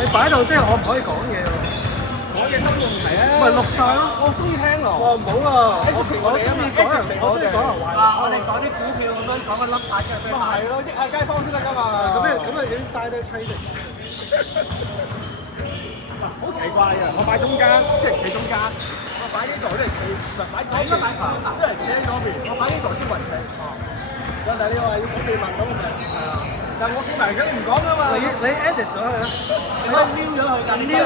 你擺喺度即係我唔可以講嘢喎。講嘢都冇問題啊。咪錄晒咯。我中意聽喎。哇唔好啊！我中意講人，我中意講人壞話。我哋講啲股票咁樣講個粒牌出嚟俾佢。咪係咯，益下街坊先得㗎嘛。咁啊已經嘥得 trading。好奇怪嘅，我擺中間，即係企中間。我擺呢度即係企，唔係擺左邊，即係企喺嗰邊。我擺呢度先雲企。哦。但係你話要保秘密咁咪係啊？但係我見埋佢，你唔講㗎嘛？你 edit 咗佢啦。你可以瞄咗佢㗎。瞄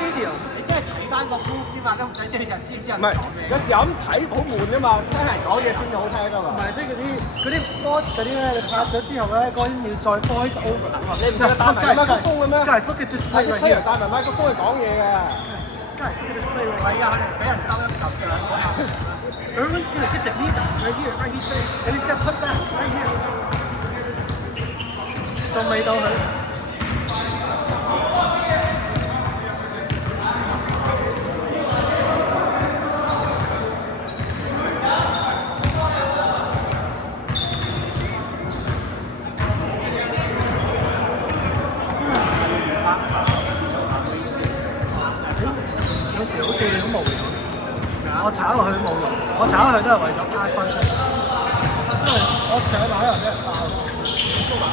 video。你真係睇翻個 proof 先嘛，都唔使知你就知唔知人唔係，有時候咁睇好悶㗎嘛，聽人講嘢先至好聽㗎嘛。唔係，即係嗰啲 sport 嗰啲咧，你拍咗之後咧，嗰啲要再 voice over。你唔係帶埋麥克風嘅咩？ Guys, look at this play right here. 帶埋麥克風去講嘢嘅。Guys, look at this play right 係啊，俾人收一嚿嘅。Irvin's gonna get the rebound right here, right here, and he's gonna put back right here. 仲未到佢。有時好似好無聊。我炒落去都冇用，我炒落去都係為咗加分出嚟。因為我上樓又俾人爆。哇！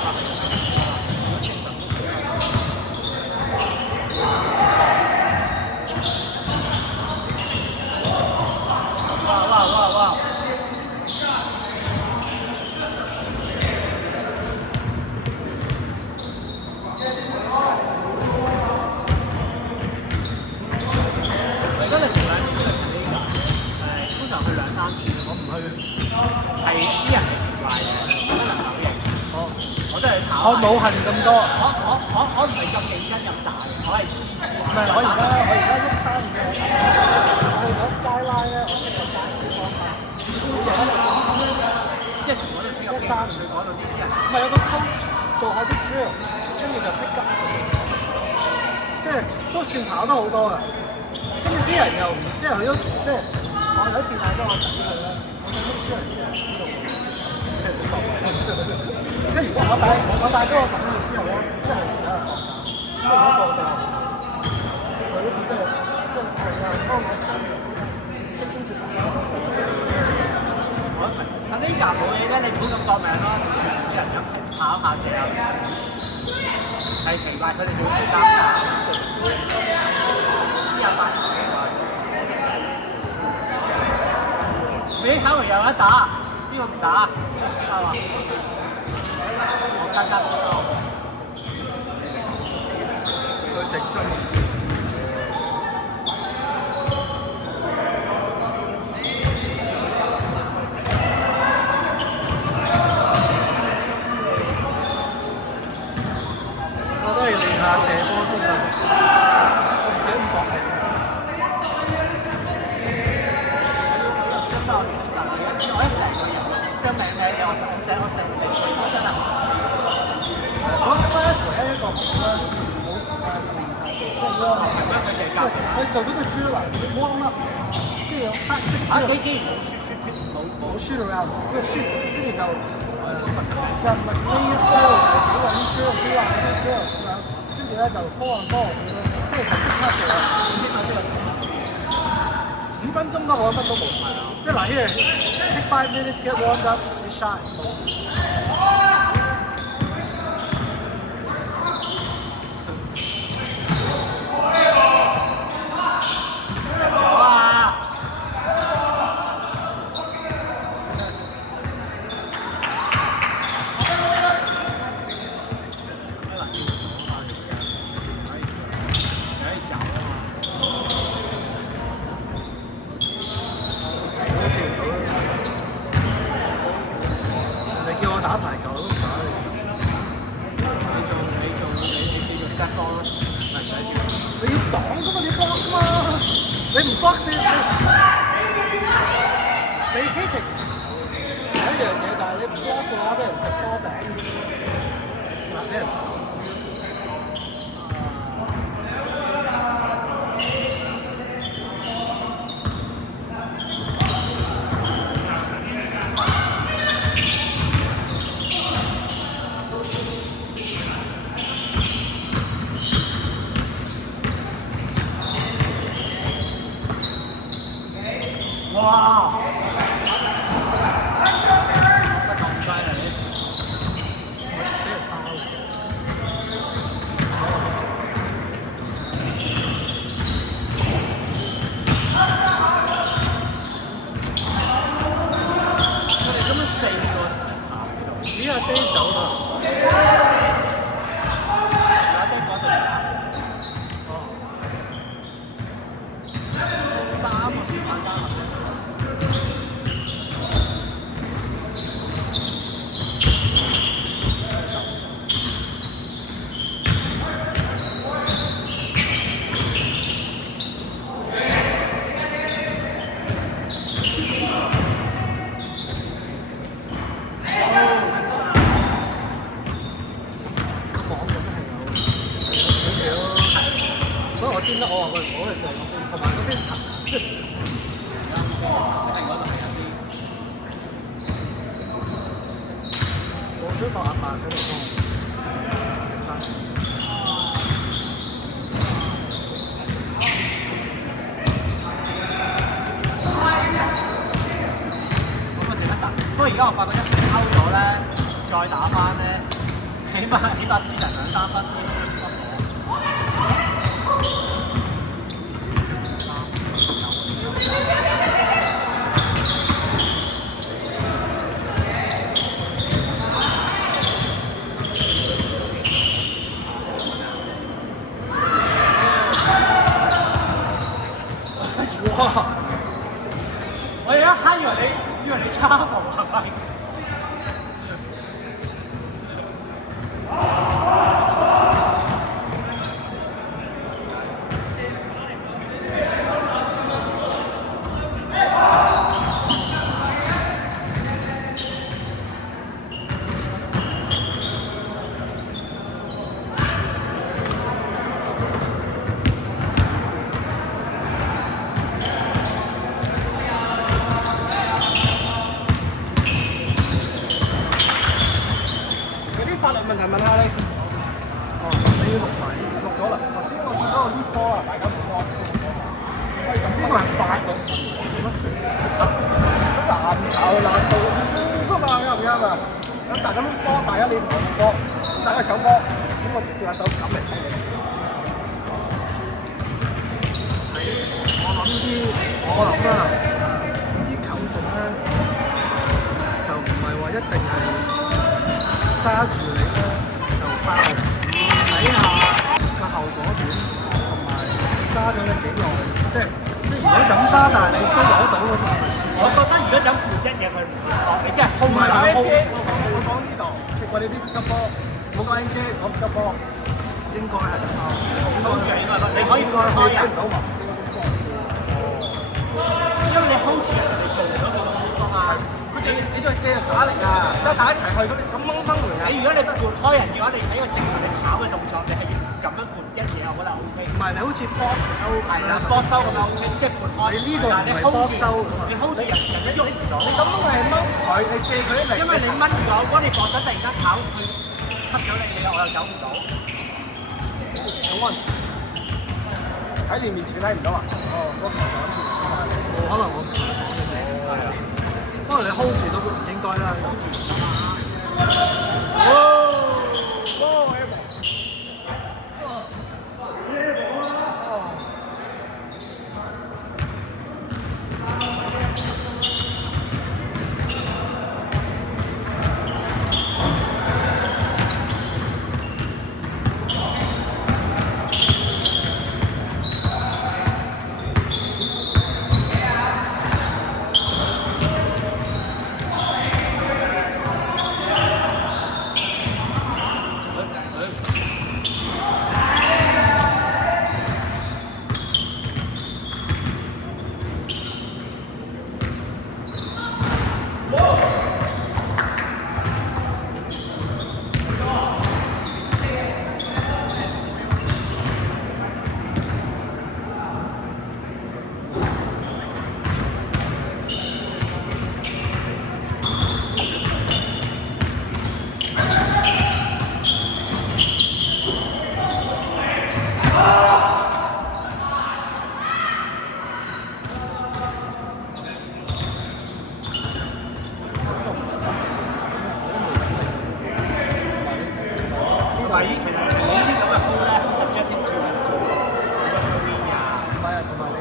真係成日呢個呢㗎，通常去2-3次，我唔去，係啲人嚟賣嘅，我真係考。我冇恨咁多。我唔係咁認真咁打嘅，我係唔係我而家喐3嘅，我而家 skyline 咧，我識個街市方法，即係從嗰度呢個3去嗰度啲人。唔係有個 coach 做下啲 drill，跟住就 pick up，即係都算跑得好多㗎。跟住啲人又唔即係佢都即係我有一次帶咗我仔去咧，我想 make sure 啲人知道，即係如果我帶咗我仔去之後咧，即係有人學㗎，即係嗰個佢好似真係係啊，幫我新識跟住咁呢集冇嘢啫，你唔好咁搏命咯，同啲人咁跑下射下。係奇怪，佢哋好中意打啲人買嘢㗎。你考完又有得打，邊個唔打？邊個輸啊？我更加輸咯。佢直追。我都係要練下射波先啊！我唔使咁搏命。我一成個人將名嘅我成歲真係。我 class 唯一一個唔好時間練下，即係 warm up。佢淨係教佢做咗個 drill 嚟 warm up，跟住有 practice。幾幾冇冇 shoot around，跟住 shoot，跟住就又唔係呢 drill 係幾個人 drill 跟住咧就 ball on ball 咁樣，跟住就即刻射。5分鐘咯，我1分都冇。即係嗱，here take 5 minutes get warmed up，你 shot。打排球都唔打你做 set 波咯，唔使住。你要擋㗎嘛，你 block 㗎嘛，你唔 block 你 hitting 係一樣嘢，但係你唔 block 嘅話，俾人食波餅，嗱俾人。哇！得咁犀利？俾人包。我哋咁樣4個 set 喺度，咦？阿 J 走啦。阿丁嗰度哦。 3個選項加埋。所以我見得我話佢唔好去上嗰邊，同埋嗰邊層，我想放阿伯喺度幫我整翻。咁啊值得等。不過而家我發覺一收咗咧，再打翻咧，起碼輸人2-3分先。哇！我而家閪以為你卡防係咪？法律問題問下你。哦，你要錄埋，錄咗啦。頭先我見到個 loose ball 啊，大家唔該。喂，咁呢個係法律。難度，loose 啊嘛，啱唔啱啊？咁大家 loose ball，大家你唔同波，咁大家搶波，咁我叫下手咁嚟睇你。我諗啦，啲球證咧就唔係話一定係揸住你咧就包，睇下個後果點，同埋揸咗你幾耐，即係如果就咁揸，但係你都攞到嗰種咪算。我覺得如果就咁判一嘢，佢唔會落，你真係 hold 唔係晒。 NK，我講呢度，食過你啲急波，冇講 NK，講急波，應該係得包，你可以應該可以出唔到雲，升到 loose ball。因為你 hold 住人哋做唔到佢個地方啊。你再借人打力啊！即係大家一齊去咁掹嚟啊！你如果你撥開人嘅話，你喺個正常你跑嘅動作，你係要咁樣撥一嘢，我覺得 OK。唔係你好似 box 收係啦，波收咁樣 OK，即係撥開。你呢個唔係 hold 住 box 收㗎嘛你 hold 住人哋喐唔到。你咁係掹佢，你借佢啲力。因為你掹咗，如果你防守突然間跑，佢吸咗你嘅，我又走唔到。好溫，喺你面前睇唔到啊！哦，嗰球諗住冇可能我唔想講嘅嘢。不過你 hold 住都唔應該啦，hold 住。呢啲咁嘅高咧，好 subjective to 唔係啊，同埋你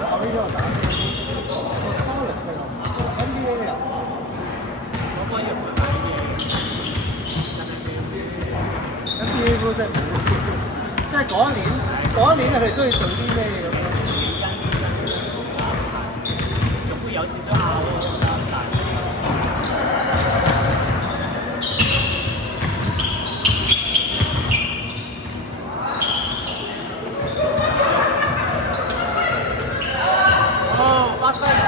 我呢度打個 college 又 NBA 又我嗰樣唔係買嘢，NBA 都真係冇，即係嗰一年佢哋中意做啲咩咁樣？總會有少少拗咯，但係。Fast break.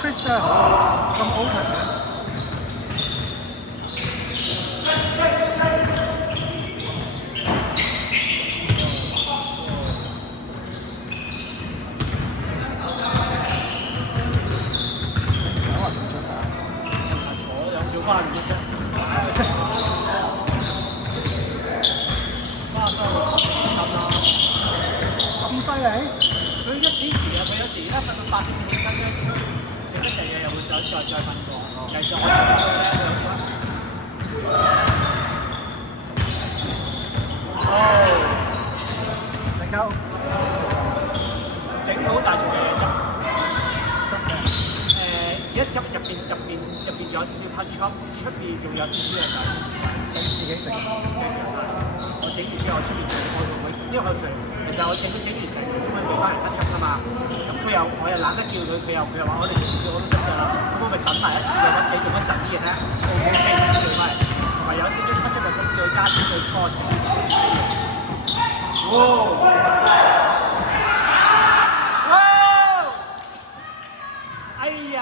Chris 真係好咁 open 嘅。咁犀利？佢一小時啊，佢有時而家瞓到8點起身咧，食得滯嘢又會想再瞓過，繼續我力夠整好大場嘅嘢執。而家執入邊仲有少少 punch up，出邊仲有少少嘢想自己整。我整完之後出邊做開會，因為其實我整完成咁樣俾翻人 touch up 㗎嘛。咁我又懶得叫佢，佢又話我哋做我都得㗎啦。咁我咪等埋一次嘅，咁自己做一陣先咧 ，OK 做翻嚟。同埋有少少 touch up 嘅想叫佢加錢去拖錢。哇！哎呀！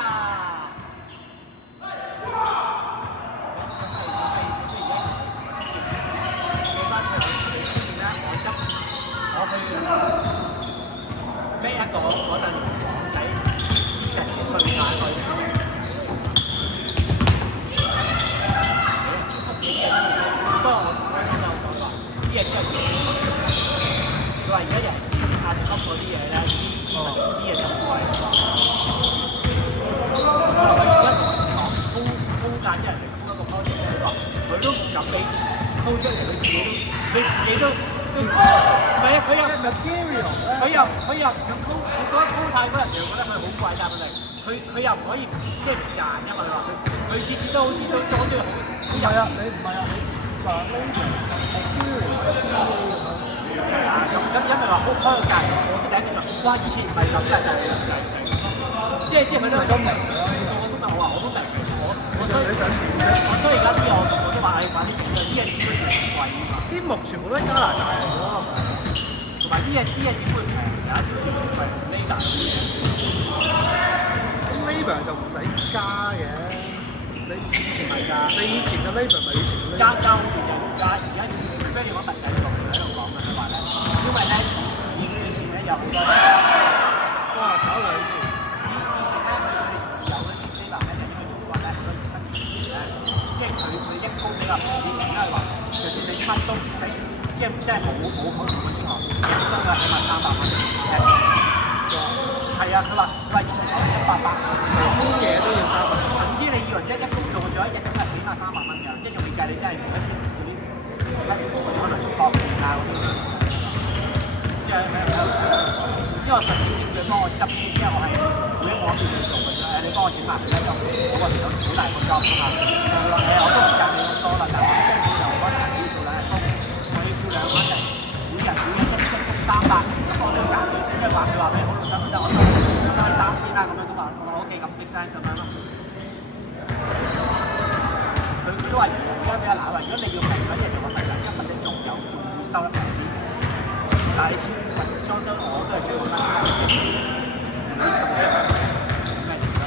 孭一個嗰陣港仔石屎碎塊去不過我就講話啲嘢真係佢話而家人試壓級嗰啲嘢咧，啲嘢就唔貴。佢而家同我講高價啲人嚟沽一個 project，佢都唔敢俾沽出嚟，佢自己都。唔係啊！佢又 material 佢又咁高，你覺得高太多人就覺得佢好貴，但係佢又唔可以即係唔賺㗎嘛？佢話佢次次都好似都講咗好，唔係啊！你唔係啊！你賺呢樣 material 係啊！咁因為話開個價，我第一句話，哇！以前唔係咁㗎，就係即係佢都明㗎。我都明，所以而家啲嘢我都話係玩啲錢嘅，啲嘢點會平貴㗎嘛？啲木全部都係加拿大嚟㗎嘛，同埋啲嘢點會平？有一條字係 labor， 咁 labor 就唔使加嘅。你以前咪加，你以前嘅 labor 咪以前嘅 labor。爭好遠嘅，而家除非你揾佛仔做，佢喺度講嘅，佢話咧，因為咧以前咧有好多，哇！炒兩次。比較平啲，而家係話，就算你乜都唔識，即係冇可能揾呢行，真係起碼300蚊。啊，佢話以前講180，啲嘢都要300。總之你以為一工做咗一日咁就起碼300蚊㗎，即係仲未計你真係做一時嗰啲可能搏命啊嗰啲，即係因為我上次佢幫我執先，因為我係每一個邊去做嘅啫，你幫我整埋佢咧，因為我個條友好大個 job 㗎嘛，我都唔計你咁多啦，但係我即係由嗰陣時做兩日工，我要做2個人，每日300，咁我都賺少少，即係話佢話俾好老實，得我收你3000啦，咁樣都話我話 OK 咁 make sense 咁樣咯。佢都話而家比較難話，如果你要平嗰啲就揾咪就因為或者仲要收一平啲，但係裝修我都係最好啦。咩事咯？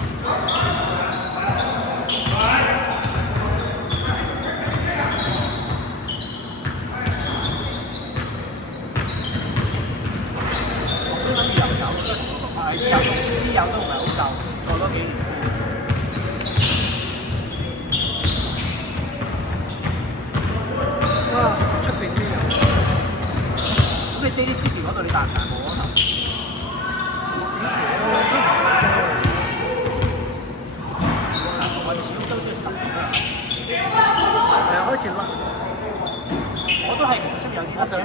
啲油都唔係好夠，過多幾年先。啊，出邊啲油。咁你 Daily City 嗰度你大唔大冇可能？少少都唔係多。我始終都要10年啦。開始甩。我都係出面有啲我想自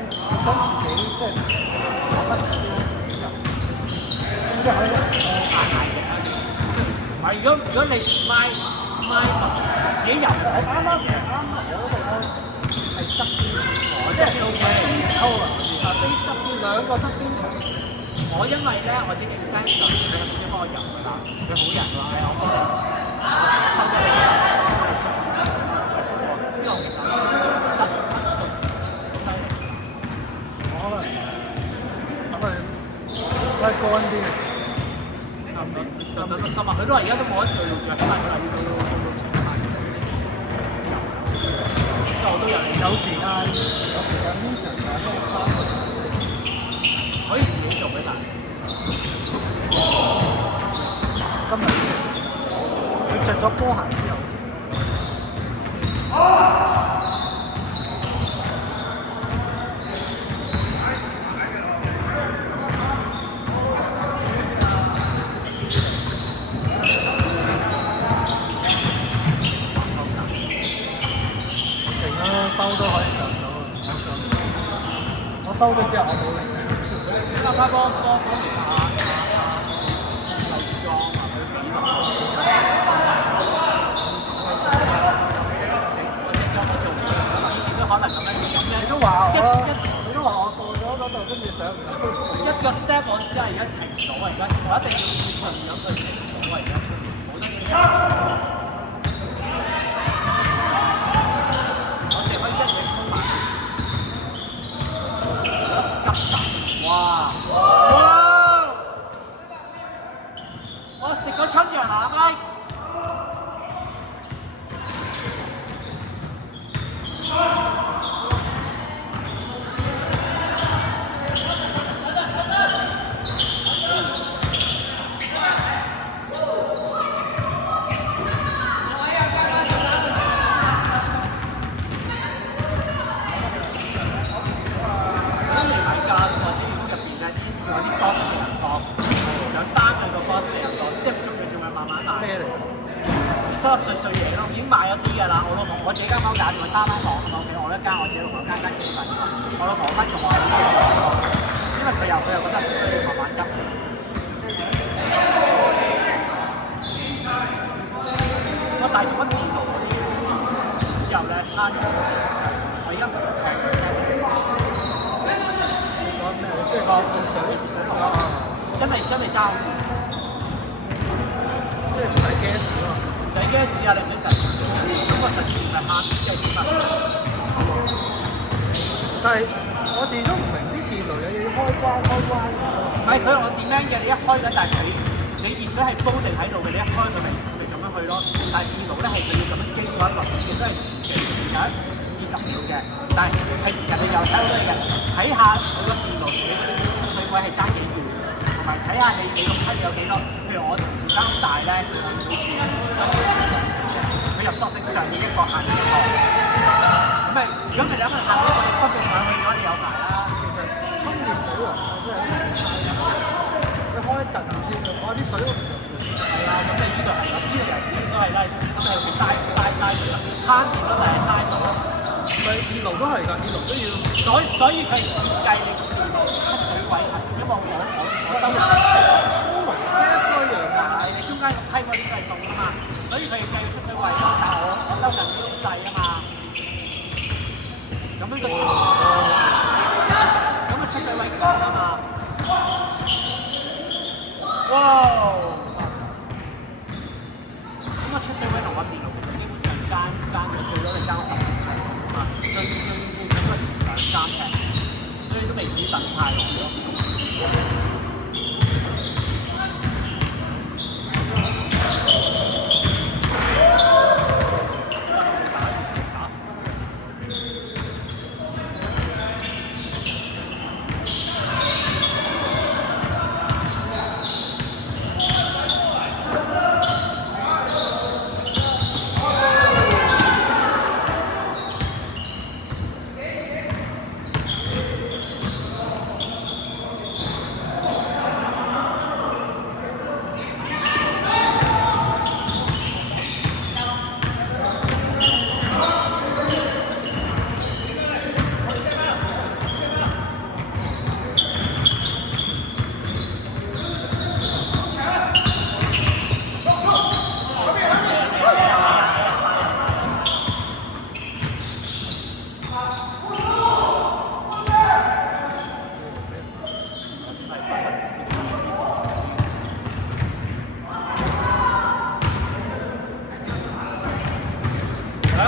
己即係攞乜油，咁即係可以唔係，如果你買自己油，我啱我嗰度咧係側邊，我即係 OK。溝啊，側邊兩個側邊牆。我因為咧，我知 extension 佢係幫我油㗎啦，佢好人話係我幫你，我收咗你嘅油，呢個其實得。可能咁咪乾啲。就等到10萬，佢都話而家都冇得做，起碼佢話要到7萬先。因為我都有時間，Vincent 啊，可以自己做嘅，但今日佢着咗波鞋之後。兜都可以上到，我兜咗之後我冇力上。因為佢幫可能咁樣，你都話我過咗嗰度，跟住上唔到。一個 step 我真係而家停唔到啊！而家我一定要順咗佢停唔到啊！而家冇得停。我淨可以一嘢衝埋。哇！我食咗春藥啊！啱。濕碎碎嘢咯，已經買咗啲㗎啦。我老婆我自己間房揀住3間房啊嘛，屋企我一間，我自己老婆間自己瞓。我老婆間仲話因為佢又覺得唔需要慢慢執。我帶住個電腦嗰啲之後咧，攤咗我而家唔聽。你講咩？即係講水落啊！真係爭，即係唔使 gas 喎。唔使 gas 啊！你唔使實驗，咁個實驗係慳，即係點啊？但係我始終唔明啲電爐又要開關㗎。唔係佢同我點樣嘅？你一開緊，但係你熱水係煲定喺度嘅，你一開佢咪咁樣去咯。但係電爐咧係佢要咁樣經過一輪，其實係時期有5至10秒嘅。但係人哋又睇好多嘢，睇下佢個電爐你出水位係爭幾遠，同埋睇下你個批有幾多。譬如我同事間大咧，佢可以好似佢又索性上面一個下面一個。咁咪如果咪兩個下面我哋分別上去咗，你有排啦。其實沖熱水啊，真係你開燈震啊添啊！哇！啲水我係啊，咁你呢度係咁，呢度尤其是應該係啦，咁你會嘥水啦，慳電都係嘥水啦。咪二路都係㗎，二路都要。所以佢唔計你出水位係，因為我收入gas 嗰樣㗎。係你中間個批嗰啲都係凍㗎嘛，所以佢要計個出水位咯。但係我收入都細啊嘛，咁樣個咁啊出水位高啊嘛。哇！咁啊出水位同我電腦其實基本上爭咗最多係爭10尺啊，最緊要2-3尺，所以都未至於等太耐咯。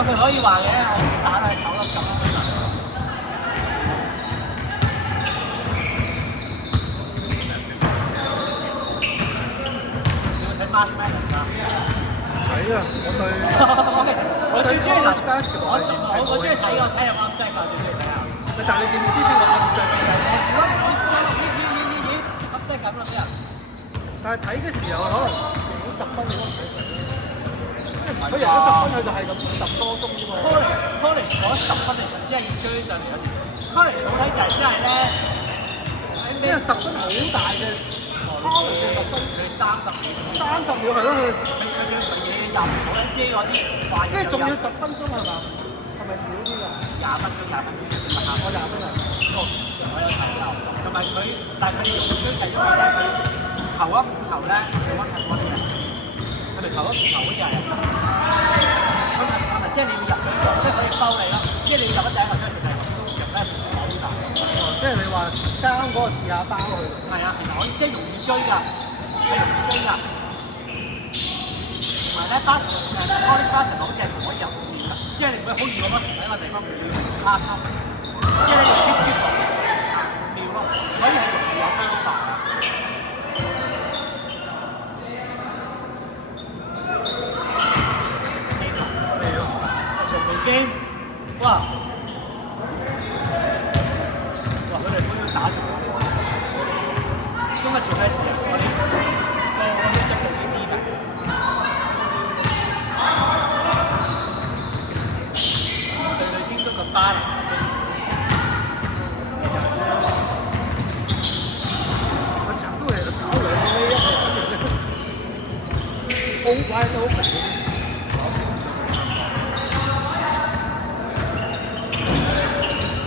佢可以話嘅，我打係手粒咁樣。你有冇睇 March Madness 啊？睇啊！我最中意March Basketball 係完全我最中意睇個睇入 upset 啊！最中意睇啊！但係你點知邊個 upset？咦 upset 咁啦咩啊？但係睇嘅時候可能贏咗10分你都唔使睇。佢贏咗10分，佢就係咁10多鐘啫嘛。College 嗰10分其實真係要追上嚟有時。College 好睇就係真係咧，因為10分好大嘅 College 嘅10分，佢30秒係咯，佢嘢入唔到 NBA 嗰啲，跟住仲要10分鐘係嘛？係咪少啲㗎？20分鐘，唔係下我20分啊！哦，我有睇到，同埋佢，但係佢哋用追係因為咧，佢投一球咧，佢溫係嗰啲人，佢哋投一球好似係。即係你要入咗個，即係可以收你咯。即係你要入咗第一個出嚟，入咧好大。即係你話爭嗰個試下包落去。係啊，其實可以即係容易追㗎，係容易追㗎。同埋咧，college basketball 好似係唔可以入線㗎，即係你唔會好易咁樣喺個地方俾你拉抽，即係你要 keep 到5秒咯，所以係容易有 turnover 㗎。game， 哇！佢哋咁樣打住我，今日做咩事啊？我哋執做呢啲㗎。對對應該個 balance。我炒都係炒兩個呢，好快都好平。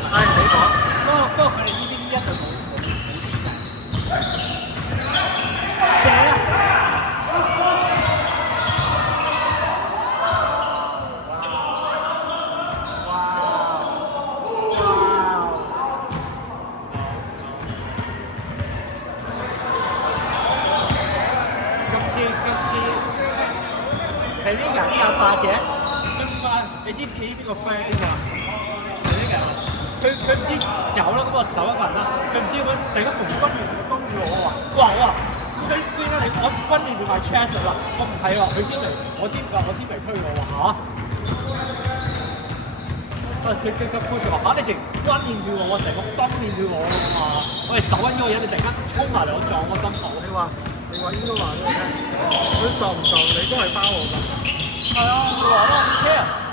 係死講，不過佢哋呢邊呢一隊冇射啊！今次係呢人28嘅，你知邊個 friend 邊個啊？係呢人。佢唔知走啦，咁我走一個人啦。佢唔知咁突然間崩住我話，哇！Face screen 啦，我崩住埋 chest 啦。我唔係喎，佢天嚟，我天嚟推我話嚇。佢 push 我嚇，你直崩住我，成個崩住我啊！我係手緊嗰個人，你突然間衝埋嚟，我撞我心口。你話應該話俾我聽，佢撞唔撞你都係包我㗎。係啊，我都唔 care。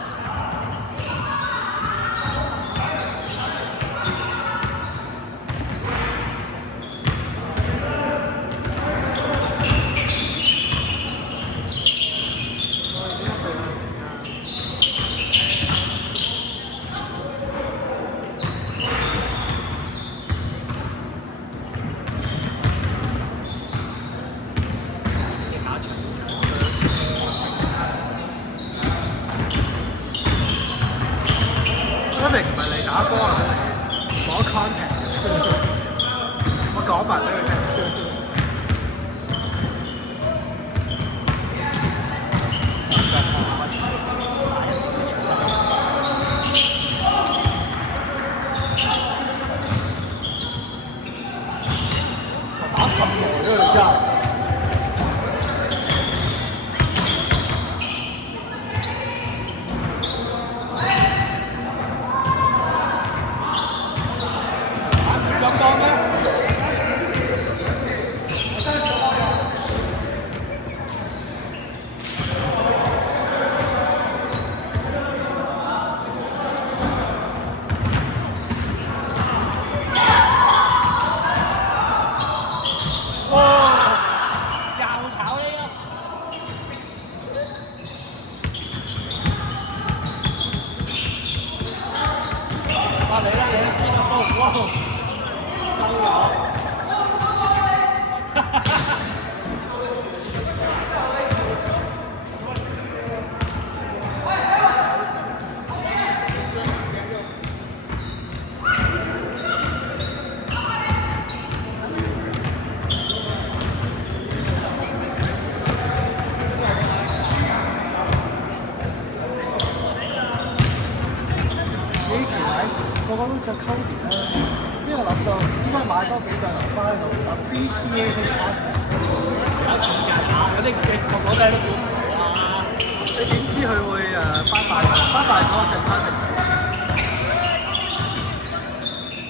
講隻 Cody 咧，邊個諗到應該買多幾隻留翻喺度？appreciate us。有啲嘅個個仔都估唔到啊！你點知佢會翻大咗更加成熟？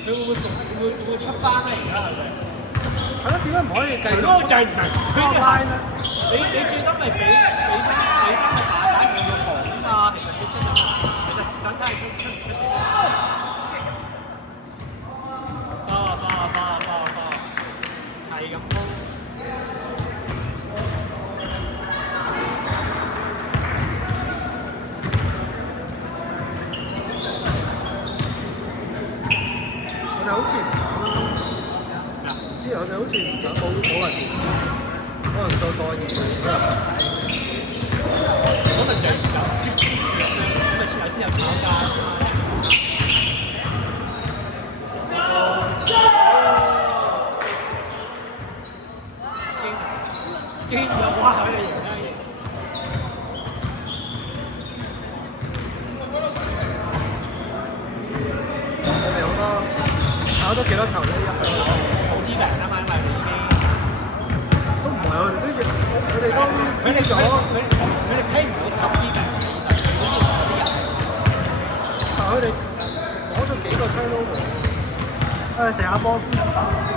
佢會出翻咧？而家係咪？係咯，點解唔可以繼續？嗰個就係唔係佢拉咧？你最多咪俾翻個打打佢個房啊嘛！其實佢真係其實想睇係出唔出嚟？係咁咯。我哋好似唔知我哋好似唔想冇人，可能再多嘢。可能上次有咁咪前頭先有炒價。經驗哇！佢哋贏啦！我哋好多炒咗幾多球呢？好啲㗎，啱啱因為都唔係佢哋都佢哋咗，佢哋批唔到級啲㗎，但佢哋攞咗幾個 turnover，射下波先得打。